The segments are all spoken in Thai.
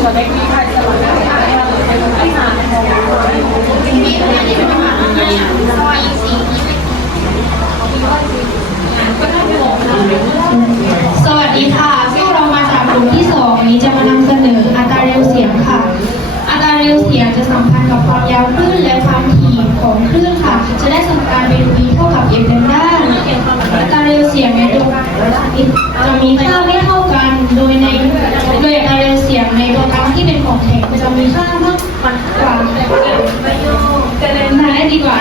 สวัสดีค่ะพวกเรามาจากกลุ่มที่สองนี้จะมานำเสนออัตราเร็วเสียงค่ะ วเสียงจะสัมพันธ์กับความยาวคลื่นและความถี่ของคลื่นค่ะ จะได้สมการเป็น v เท่ากับ m เป็นด้าอัตราเร็วเสียงในตัวจะมีค่าไม่เท่ากัน โดยในโดยอัตราเร็วเสียงในตัวกลางที่เป็นของแข็งจะมีค่ามากกว่าจะเดินทางได้ดีกว่า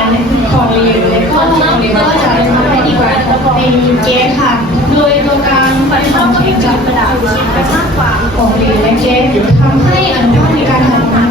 ของเหลวและก็ของเหลวก็จะเดินทางได้ดีกว่าเป็นแก๊สค่ะ โดยตัวกลางเป็นของแข็งจะประดับมากกว่าของเหลวและแก๊สทำให้อนุภาคในการทำ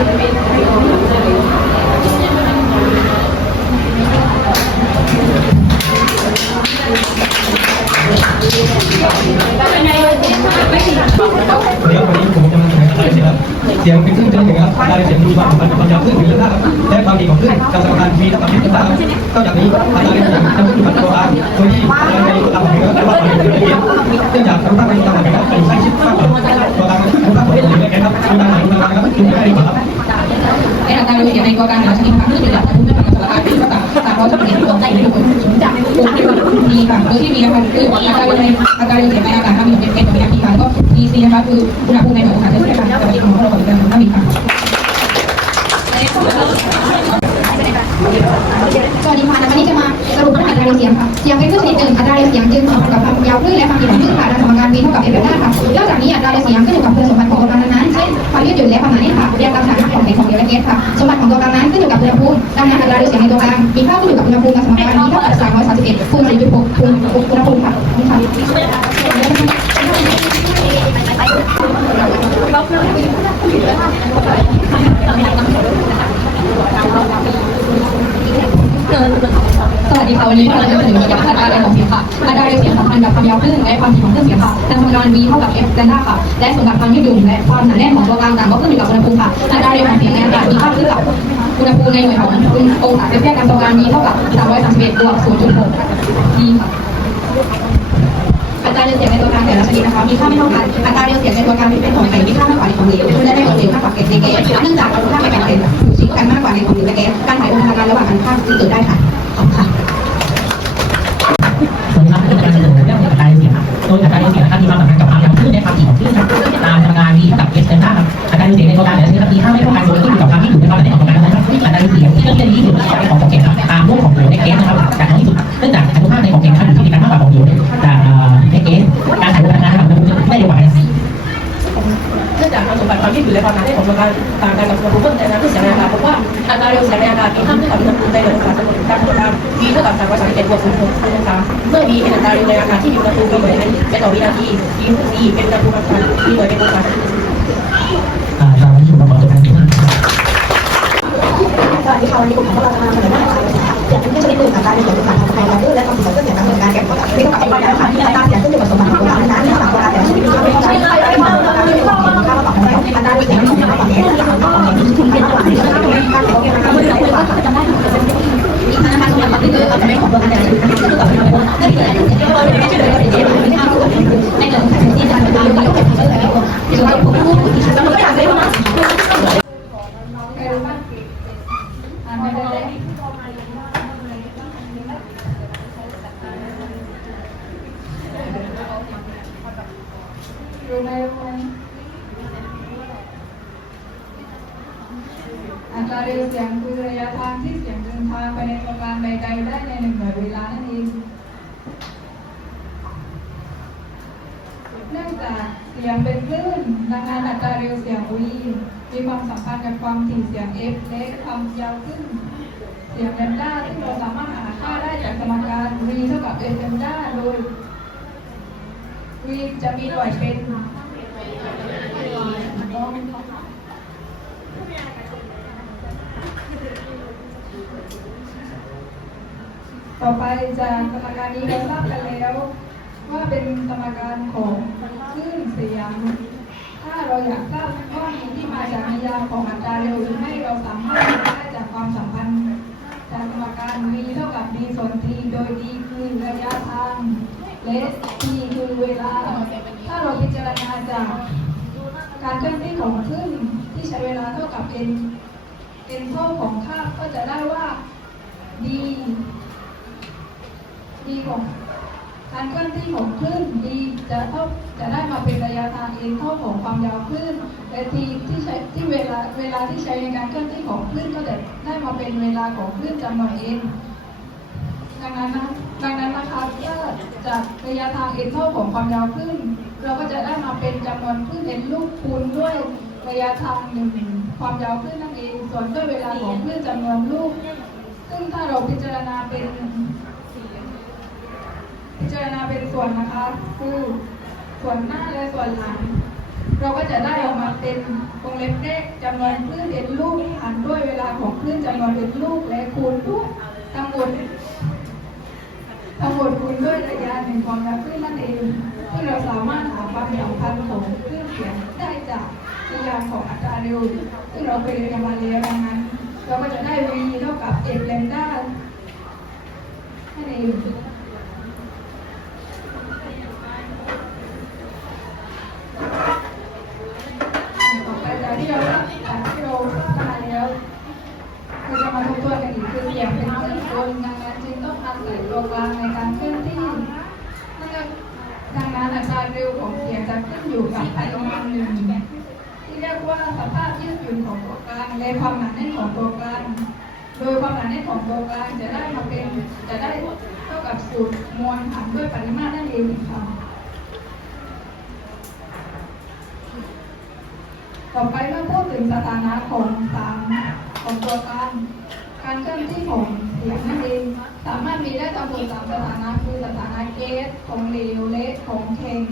เดี๋ยววันนี้ผมจะมาแข่งอะไรนะครับเสียงเป็นครึ่งเป็นหนึ่งครับการเสียงมีความสัมพันธ์กับความยาวคลื่นหรือระนาบและความถี่ของคลื่นกับสมการมีเท่ากับมิตรต่างนอกจากนี้อัตราเร่งเสียงจะขึ้นอยู่กับตัวกลางโดยที่อัตราในตัวกลางของเหนือและว่าความเร็วเทียบเนื่องจากสมการในตัวกลางนะครับเป็นใกล้ชิดมากกว่าตัวกลางสมการของเหนือนะครับตัวกลางของตัวกลางครับคือใกล้กว่าครับในอัตราเร็วเสียงในตัวการเหนือชนิดพักที่เป็นหลักภูมิเป็นสารอาที่ต่างต่างเพราจะเป็นเนี่ยที่ตกใจไม่ถูกจากในกลุ่มที่มีค่ะโดยที่มีนะคะคืออาการในอาการเสียงในอากาศถ้ามีเป็นเป็นตัวอย่างที่ค่ะก็ดีซีนะคะคืออุณหภูมิในหน่วยอากาศจะเสียค่ะปกติของเราของเราถ้ามีค่ะ สวัสดีค่ะวันนี้จะมาสรุปปัญหาอัตราเร็วเสียงค่ะเสียงเป็นคลื่นชนิดหนึ่งอัตราเร็วเสียงจึงสัมกับความยาวคลื่นและความถี่ของคลื่นค่ะโดยสมการ v เท่ากับ f เบต้าค่ะนอกจากนี้อัตราเร็วเสียงขึ้นอยู่กับคุณสมบัติของตัวกลางนั้น เช่นความยืดหยุ่นและความหนาแน่นค่ะเรียงตามฐานะของแข็งของเหลวและแก๊สค่ะ สมบัติของตัวกลางนั้นขึ้นอยู่กับอุณหภูมิดังนั้นอัตราเร็วเสียงในตัวกลางมีค่าขึ้นอยู่กับอุณหภูมิกับสมการ v เท่ากับ331คูณ4.6คูณอุณหภูมิค่ะนี่ค่ะ สวัสดีค่ะวันนี้เราจะมาถึงเกี่ยวกับอัตราเร็วของเสียงค่ะอัตราเร็วเสียงสัมพันธ์กับความยาวคลื่นและความถี่ของคลื่นเสียงค่ะตามสมการ v เท่ากับ f แลมด้าค่ะ และส่งกับความยืดหยุ่นและความหนาแน่นของตัวกลางต่างก็ขึ้นอยู่กับอุณหภูมิค่ะอัตราเร็วของเสียงในอากาศมีค่าขึ้นกับอุณหภูมิในหน่วยขององศาเซลเซียสตารตัวการ v เท่ากับ331บวก0.6 d ค่ะ อัตราเร็วเสียงในตัวกลางแต่ละชนิดนะคะมีค่าไม่เท่ากันอัตราเร็วเสียงในตัวกลางที่เป็นของแข็งมีค่ามากกว่าในของเหลวและได้ของเหลวมากกว่าเกรดในแก๊สเนื่องจากเราค่าไม่แบ่งเป็นอยู่ชิดกันมากกว่าในของเหลวและแก๊สการถ่ายโอนพลังงานระหว่างกันค่าจึงเกิดได้ค่ะขอบคุณค่ะสวัสดีครับเป็นการเสนอเรื่ององอัตราเร็วเสียงโดยอัตราเร็วเสียงนะครับมีความสัมพันธ์กับความยาวคลื่นและความถี่ของคลื่นครับตามพลังงาน V เท่ากับ S เดลต้าครับอัตราเร็วเสียงในตัวกลางแต่ละชนิดครับมีค่าไม่เท่ากันโดยขึ้นอยู่กับความที่อยู่ในความหนาแน่นของตัวกลางนะครับอัตราเร็วเสียงที่เลื่อนที่สุดเป็นของ บัติความยืดหยุ่นและความหนาแน่นของตัวการต่างกันกับอุณหภูมิต้นแต่น้ำที่เสียในอากาศพบว่าอัตราเร็วเสียในอากาศมีค่าเท่ากับอุณหภูมิในหน่วยองศาเซลเซียสตามกฎการ v เท่ากับ331บวก0.6องศาเมื่อ v เป็นอัตราเร็วในอากาศที่มีอุณหภูมิมีหน่วยในต่อวินาที v เป็นอุณหภูมิอากาศมีหน่วยเป็นองศาอ่าเราอยู่ระบบตัวการที่สวัสดีค่ะวันนี้กลุ่มของพวกเราจะมาเสนอหน้าข่าวเสียงเป็นชนิดหนึ่งอัตราในเสียงภาษาไทยและด้วยและความถี่ของเสียงตามสมการแก่ผลที่ต้องกับไปแล้วค่ะที่อัตราเสียงขึ้นอยู่กับสมบัติของตัวนั้นที่ต่างกันแต่ละชนิดมีค่าไม่เท่ากันค่าไม่เท่ Thank you. V จะมีหน่วยเป็นต่อไปจากสมการนี้เราทราบกันแล้ว ว่าเป็นสมการของคลื่นเสียง ถ้าเราอยากทราบว่ามีที่มาจากนิยามของอัตราเร็วหรือไม่เราสามารถได้จากความสัมพันธ์จากสมการ v เท่ากับ d ส่วน t โดย d คือระยะทาง และ t คือเวลา ถ้าเราพิจารณาจากการเคลื่อนที่ของคลื่นที่ใช้เวลาเท่ากับ n n เท่าของค่าก็จะได้ว่า d d ของการเคลื่อนที่ของคลื่น d จะเท่าจะได้มาเป็นระยะทาง n เท่าของความยาวคลื่นและ t ที่ใช้ที่เวลาเวลาที่ใช้ในการเคลื่อนที่ของคลื่นก็จะได้มาเป็นเวลาของคลื่นจำนวน n ดังนั้นนะดังนั้นนะคะถ้าจากระยะทาง n เท่าของความยาวคลื่นเราก็จะได้มาเป็นจำนวนคลื่น n ลูกคูณด้วยระยะทางหนึ่งความยาวคลื่นนั่นเอง ส่วนด้วยเวลาของคลื่นจำนวนลูก ซึ่งถ้าเราพิจารณาเป็นพิจารณาเป็นส่วนนะคะคือส่วนหน้าและส่วนหลัง เราก็จะได้ออกมาเป็นวงเล็บเลขจำนวนคลื่นเอ็นลูกหารด้วยเวลาของคลื่นจำนวนเอ็นลูกและคูณด้วยทั้งหมด ทั้งหมดคุณด้วยระยะแห่งความยาวขึ้นนั่นเองซึ่งเราสามารถหาความสัมพันธ์ของคลื่นเสียงได้จากนิยามของอัตราเร็วซึ่งเราเคยเรียนมาแล้วดังนั้น เราก็จะได้ v เท่ากับ f แลมด้านั่นเอง ต่อไปจากที่เราจากที่เราทราบมาแล้วเราจะมาทบทวนกันอีกคือเสียงเป็นเครื่องกลดังนั้นจึง อาศัยตัวกลางในการเคลื่อนที่เมื่อดังนั้นอัตราเร็วของเสียงจะขึ้นอยู่กับปริมาณหนึ่งที่เรียกว่าสภาพยืดหยุ่นของตัวกลางและความหนาแน่นของตัวกลาง โดยความหนาแน่นของตัวกลางจะได้มาเป็นจะได้เท่ากับสูตรมวลหารด้วยปริมาตรนั่นเองค่ะ ต่อไปเมื่อพูดถึงสถานะของสามของตัวกลางการเคลื่อนที่ของเสียงนั่นเองีได้ทั้งหมดสามสถานะคือสถานะเกสของเหลวและของแข็ง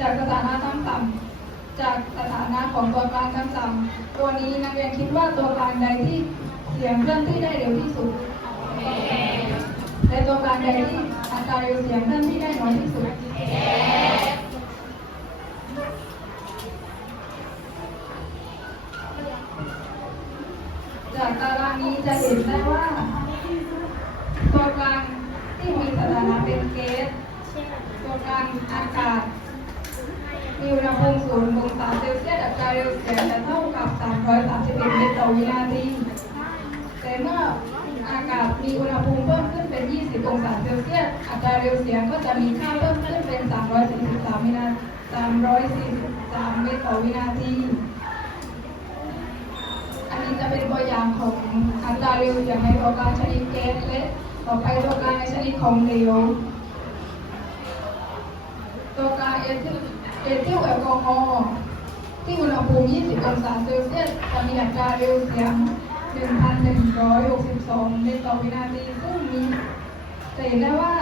จากสถานะต่ำๆจากสถานะของตัวกลางต่ำตัวนี้นักเรียนคิดว่าตัวกลางใดที่เสียงเคลื่อนที่ได้เร็วที่สุดและตัวกลางใดที่อัตราเร็วเสียงเคลื่อนที่ได้น้อยที่สุดจากตารางนี้จะเห็นได้ว่า ตัวกลางที่มีสถา นะเป็นเกสตัวกลางอากาศมีอุณหภูมิศูนย์องศาเซลเซียสอัตราเร็วเสียงจะเท่ากับ 331เมตรต่อวินาที แต่เมื่ออากาศมีอุณหภูมิเพิ่มขึ้นเป็น 20 องศาเซลเซียส อัตราเร็วเสียงก็จะมีค่าเพิ่มขึ้นเป็น 343วินา343เมตรต่อวินาที อันนี้จะเป็นตัวอย่างของอัตราเร็วเสียงในตัวกางชนิดเกสและ ต่อไปตัวกลางในชนิดของเหลวตัวกลางเอทิลเอทิลแอลกอฮอล์ที่อุณหภูมิ 20 องศาเซลเซียสจะมีอัตราเร็วเสียง 1,162 เมตรต่อวินาที ซึ่งมีจะเห็นได้ว่า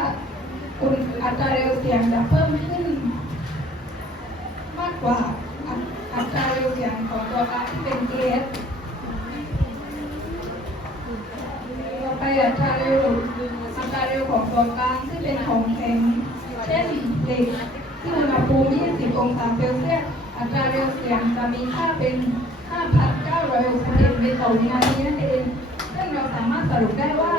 อุณอัตราเร็วเสียงจะเพิ่มขึ้น มากกว่าอัตราเร็วเสียงของตัวกลางที่เป็นเกส ต่อไปอัตราเร็วอัตราเร็วของตัวกลางที่เป็นของแข็งเช่นเหล็กที่อุณหภูมิ 20 องศาเซลเซียสอัตราเร็วเสียงจะมีค่าเป็น 5,961เมตรต่อวินาทีนั่นเองซึ่งเราสามารถสรุปได้ว่า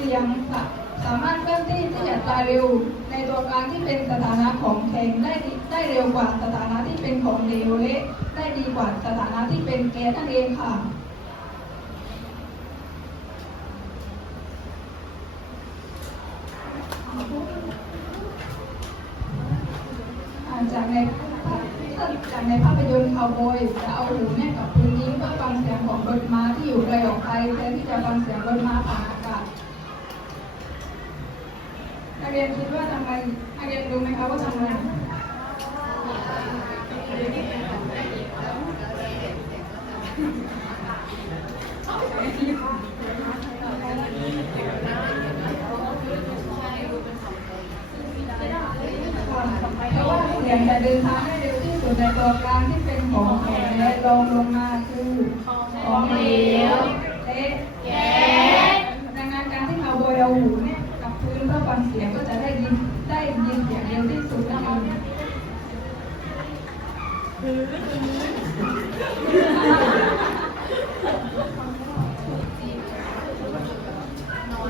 เสียงสสามารถเคลื่อนที่ที่อัตราเร็ว ในตัวกลางที่เป็นสถานะของแข็งได้ได้เร็วกว่าสถานะที่เป็นของเหลวและได้ดีกว่าสถานะที่เป็นแก๊สนั่นเองค่ะ อ่าจากในจากในภาพยนตร์คาวบอยจะเอาหูเนี่ยกับพื้นนี้เพื่อฟังเสียงของรถม้าที่อยู่ไกลออกไปแทนที่จะฟังเสียงรถม้าผ่านอากาศนักเรียนคิดว่าทำไมนักเรียนรู้ไหมคะว่าทำไมเพราะว่าเสีย งจะเดินทางได้เร็วที่สุดในตัวกลางที่เป็นของแข็งและรองลงมาคือของเหลวและแก๊สดังนั้นการที่เราโบยเอาหูเนี่ยกับพื้นเพื่อฟังเสียงก็จะได้ยินได้ยินเสียงเร็วที่สุดนั่นเอง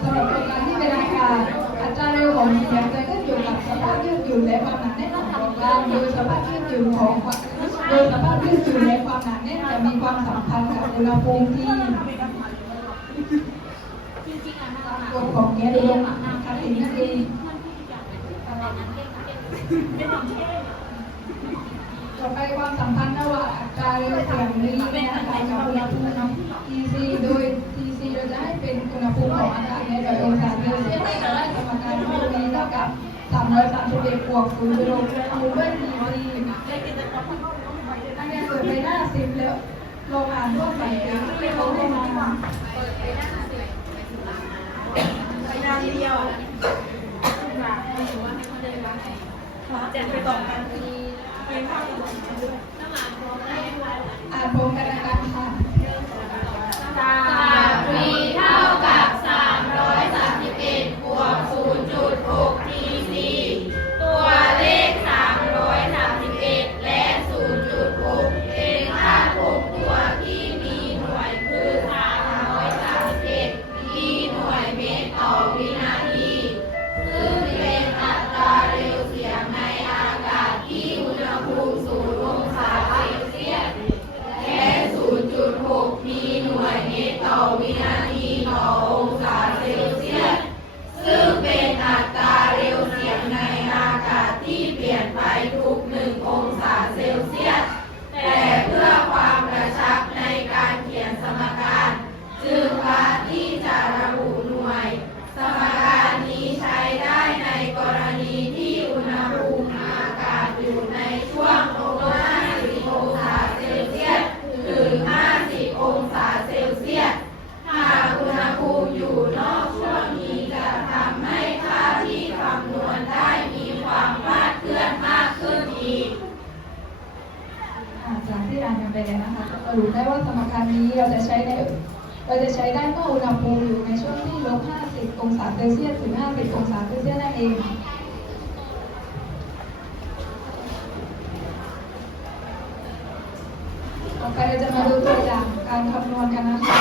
สำหรับกางที่เป็นอากาศอัตราเร็วของเสียงจะขึ้นอยู่กับสภาพยืดหยุ่นและความ โดยสภาพยืดหยุ่นของโดยสภาพยืดหยุ่นและความหนาแน่นจะมีความสัมพันธ์กับอุณหภูมิที่ตัวของแก๊สลงคาตินนั่นเองต่อไปความสัมพันธ์ระหว่างอัตราเร็วเสียงนี้นะคะกับอุณหภูมิ TC บวก0กิโลคูณด้วย TC นักเรียนเปิดไปหน้า10แล้วลองอ่านว่าใส่เสียงที่เขาให้มาไปนานทีเดียวเจ็ดไปต่อกันไปภาคอ่านพร้อมกันนะครับค่ะสา นะคะรู้ได้ว่าสมการนี้เราจะใช้ในเราจะใช้ได้เมื่ออุณหภูมิอยู่ในช่วงที่ลบ 50 องศาเซลเซียสถึง 50 องศาเซลเซียสนั่นเองต่อไปเราจะมาดูตัวอย่างการคำนวณกันนะคะ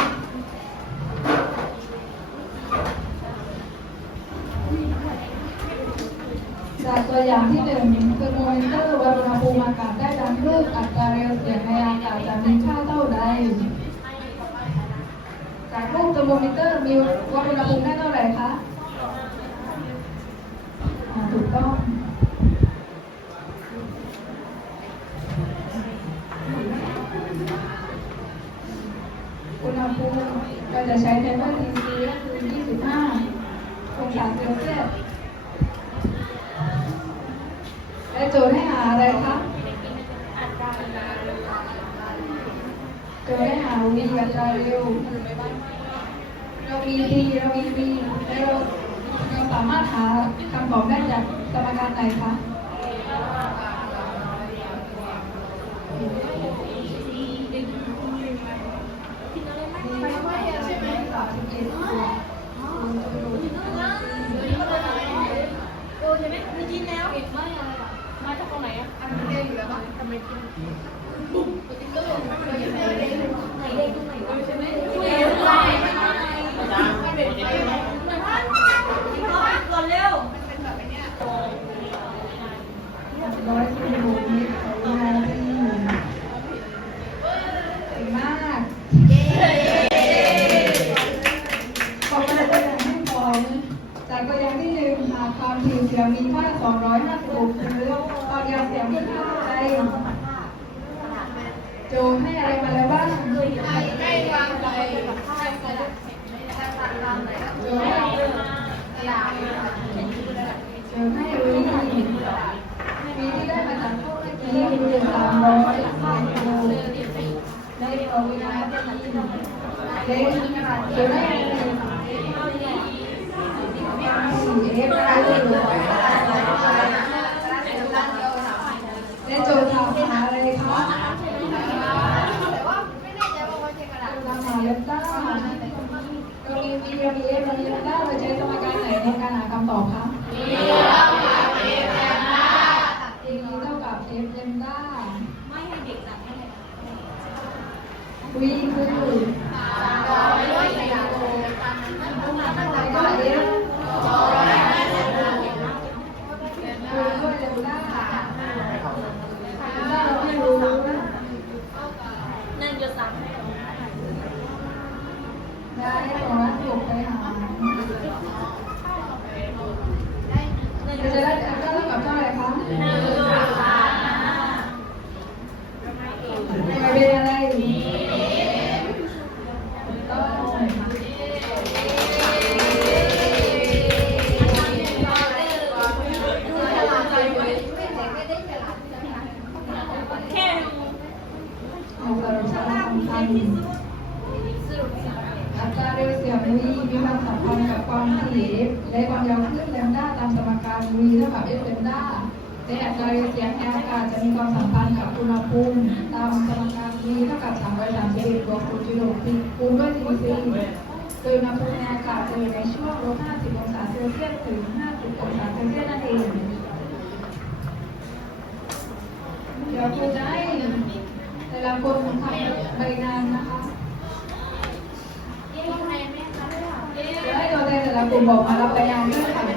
จากตัวอย่างที่หนึ่งเทอร์โมมิเตอร์วัดอุณหภูมิอากาศได้ดังรูปอัตราเร็วเสียงในอากาศจะมีค่าเท่าใด จากรูปเทอร์โมมิเตอร์มีวัดอุณหภูมิได้เท่าไหร่คะอ่าถูกต้อง อุณหภูมิเราจะใช้เทมเปอร์ทีซีก็คือ 25 องศาเซลเซียสแค่และโจทย์ให้หาอะไรคะโจทย์ให้หาวีอัตราเร็วเรามี t เรามี v และเราเราสามารถหาคำตอบได้จากสมการไหนคะไม่ใช่ไหมสามสิบเอ็ดบวก ร้อยสิบหกนิดต่อวินาทีเก่งมากขอบคุณตัวอย่างให้พร้อมจากตัวอย่างที่หนึ่งหากความถี่เสียงมีค่า256หรือความยาวเสียงมีค่าเท่าใดโจทย์ให้อะไรมาแล้วบ้างโจทย์ให้โจทย์ให้รู้มีที่ได้มาจากพวกเมื่อกี้คือสามร้อยกิโลในต่อวินาทีเล็กเดี๋ยวได้สี่เอฟและ โจทย์ถามหาอะไรคะถามหาเลมด้าเรามีวีเรามีเอฟเรามีเลมด้าเราใช้สมการไหนในการหาคำตอบคะวีเท่ำคัญอัตราเร็วเสียง v มีความสัมพันธ์กับความถี่และความยาวคลื่นแลมด้าตามสมการ v เท่ากับ f แลมด้าและอัตราเร็วเสียงในอากาศจะมีความสัมพันธ์กับอุณหภูมิตามสมการ v เท่ากับ331บวก0.6คูณด้วย Tc โดยอุณหภูมิในอากาศจะอยู่ในช่วงลบ50องศาเซลเซียสถึง 50 องศาเซลเซียสนั่นเองเดี๋ยวครูจะให้ แต่ละคนทำใบนานนะคะเดี๋ยวให้ตัวแทนแต่ละกลุ่มบอกมารับรายงานด้วยค่ะ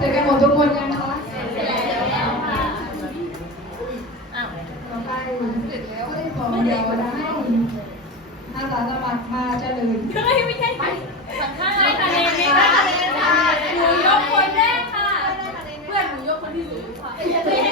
สร็จกันหมดทุกคนยังคะเสร็จแล้วค่ะน้องได้เสร็จแล้วก็ได้สองเดียวได้ อาสาสมัครมาเจริญเฮ้ยไม่คะแนนไม่ได้คะแนนค่ะหนูยกคนแรกค่ะ เพื่อนหนูยกคนที่สี่ค่ะไม่ได้คะ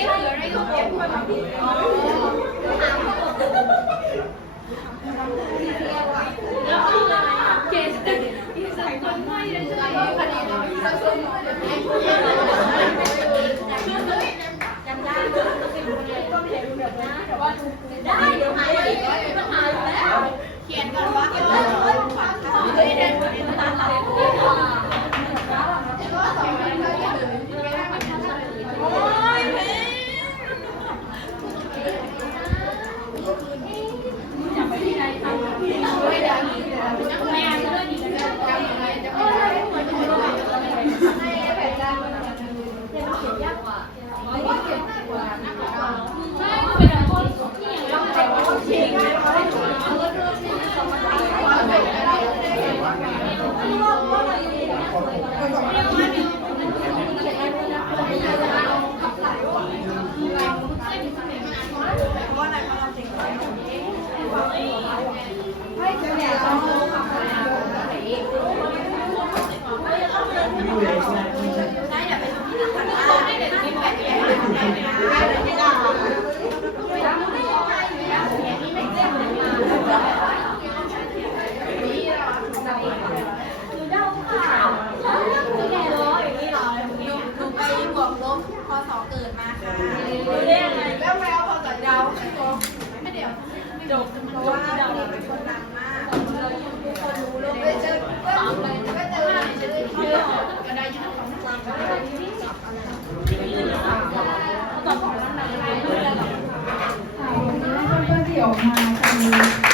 เกสต์ที่สังคนไม่ได้ช่วยคดีเราสังคมได้ได้เดี๋ยวหายอีกต้องหายแล้วเขียนก่อนว่าม่ได้โอ้ยแม่จับไปที่ใดทำไม่ได้ไม่อ่านเลยดีกันจำยังไงจะไม่ได้เหมือนกันให้แบบการเขี ย ขอบคุเดี่ออมา